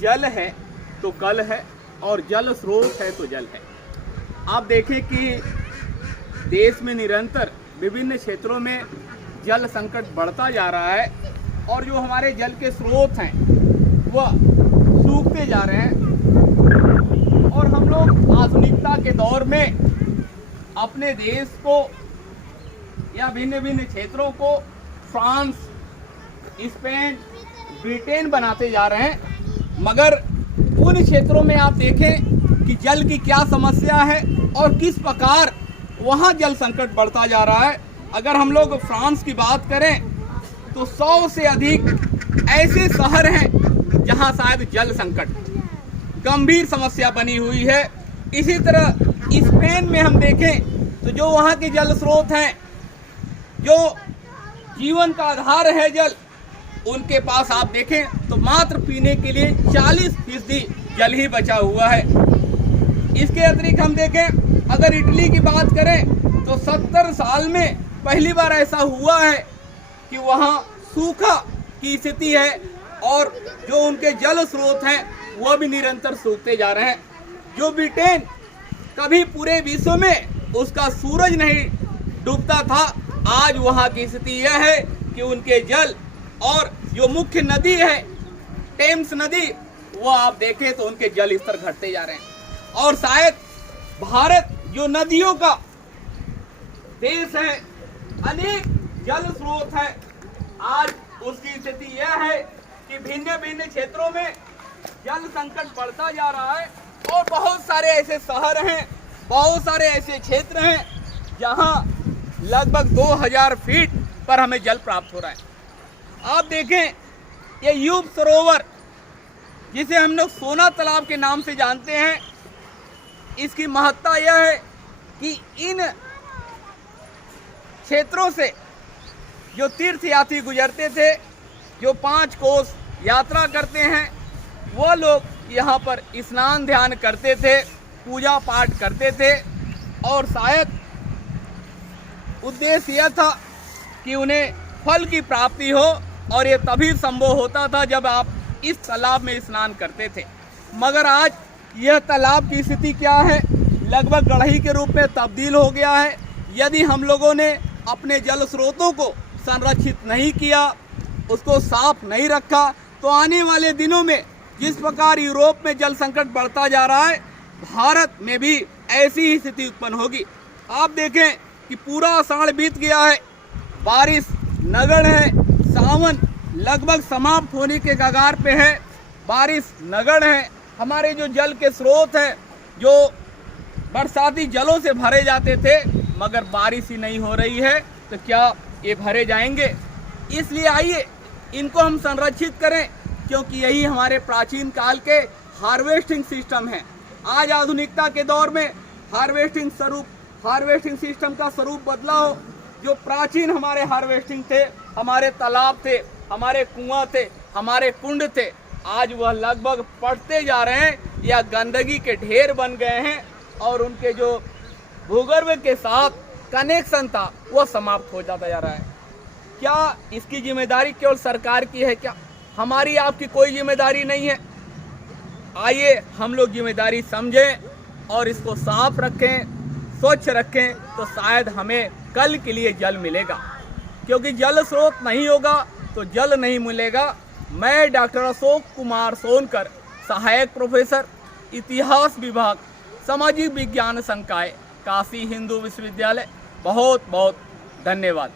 जल है तो कल है और जल स्रोत है तो जल है। आप देखें कि देश में निरंतर विभिन्न क्षेत्रों में जल संकट बढ़ता जा रहा है और जो हमारे जल के स्रोत हैं वह सूखते जा रहे हैं। और हम लोग आधुनिकता के दौर में अपने देश को या भिन्न भिन्न क्षेत्रों को फ्रांस, स्पेन, ब्रिटेन बनाते जा रहे हैं, मगर उन क्षेत्रों में आप देखें कि जल की क्या समस्या है और किस प्रकार वहाँ जल संकट बढ़ता जा रहा है। अगर हम लोग फ्रांस की बात करें तो 100 से अधिक ऐसे शहर हैं जहाँ शायद जल संकट गंभीर समस्या बनी हुई है। इसी तरह स्पेन में हम देखें तो जो वहाँ के जल स्रोत हैं, जो जीवन का आधार है जल, उनके पास आप देखें तो मात्र पीने के लिए 40% जल ही बचा हुआ है। इसके अतिरिक्त हम देखें अगर इटली की बात करें तो 70 साल में पहली बार ऐसा हुआ है कि वहाँ सूखा की स्थिति है और जो उनके जल स्रोत हैं वह भी निरंतर सूखते जा रहे हैं। जो ब्रिटेन कभी पूरे विश्व में उसका सूरज नहीं डूबता था, आज वहाँ की स्थिति यह है कि उनके जल और जो मुख्य नदी है टेम्स नदी, वो आप देखें तो उनके जल स्तर घटते जा रहे हैं। और शायद भारत जो नदियों का देश है, अनेक जल स्रोत है, आज उसकी स्थिति यह है कि भिन्न भिन्न क्षेत्रों में जल संकट बढ़ता जा रहा है और बहुत सारे ऐसे शहर हैं, बहुत सारे ऐसे क्षेत्र हैं जहां लगभग 2000 फीट पर हमें जल प्राप्त हो रहा है। आप देखें ये यूप सरोवर जिसे हम लोग सोना तालाब के नाम से जानते हैं, इसकी महत्ता यह है कि इन क्षेत्रों से जो तीर्थयात्री गुजरते थे, जो 5 कोस यात्रा करते हैं, वो लोग यहाँ पर स्नान ध्यान करते थे, पूजा पाठ करते थे और शायद उद्देश्य यह था कि उन्हें फल की प्राप्ति हो और ये तभी संभव होता था जब आप इस तालाब में स्नान करते थे। मगर आज यह तालाब की स्थिति क्या है? लगभग गढ़ही के रूप में तब्दील हो गया है। यदि हम लोगों ने अपने जल स्रोतों को संरक्षित नहीं किया, उसको साफ नहीं रखा, तो आने वाले दिनों में जिस प्रकार यूरोप में जल संकट बढ़ता जा रहा है, भारत में भी ऐसी ही स्थिति उत्पन्न होगी। आप देखें कि पूरा आषाढ़ बीत गया है, बारिश नगण्य है, सावन लगभग समाप्त होने के कगार पे है, बारिश नगण्य है। हमारे जो जल के स्रोत हैं, जो बरसाती जलों से भरे जाते थे, मगर बारिश ही नहीं हो रही है, तो क्या ये भरे जाएंगे? इसलिए आइए इनको हम संरक्षित करें, क्योंकि यही हमारे प्राचीन काल के हार्वेस्टिंग सिस्टम है। आज आधुनिकता के दौर में हार्वेस्टिंग सिस्टम का स्वरूप बदला हो। जो प्राचीन हमारे हार्वेस्टिंग थे, हमारे तालाब थे, हमारे कुआं थे, हमारे कुंड थे, आज वह लगभग पड़ते जा रहे हैं या गंदगी के ढेर बन गए हैं और उनके जो भूगर्भ के साथ कनेक्शन था वह समाप्त हो जाता जा रहा है। क्या इसकी जिम्मेदारी केवल सरकार की है? क्या हमारी आपकी कोई जिम्मेदारी नहीं है? आइए हम लोग जिम्मेदारी समझें और इसको साफ रखें, स्वच्छ रखें, तो शायद हमें कल के लिए जल मिलेगा। क्योंकि जल स्रोत नहीं होगा तो जल नहीं मिलेगा। मैं डॉक्टर अशोक कुमार सोनकर, सहायक प्रोफेसर, इतिहास विभाग, सामाजिक विज्ञान संकाय, काशी हिंदू विश्वविद्यालय, बहुत बहुत धन्यवाद।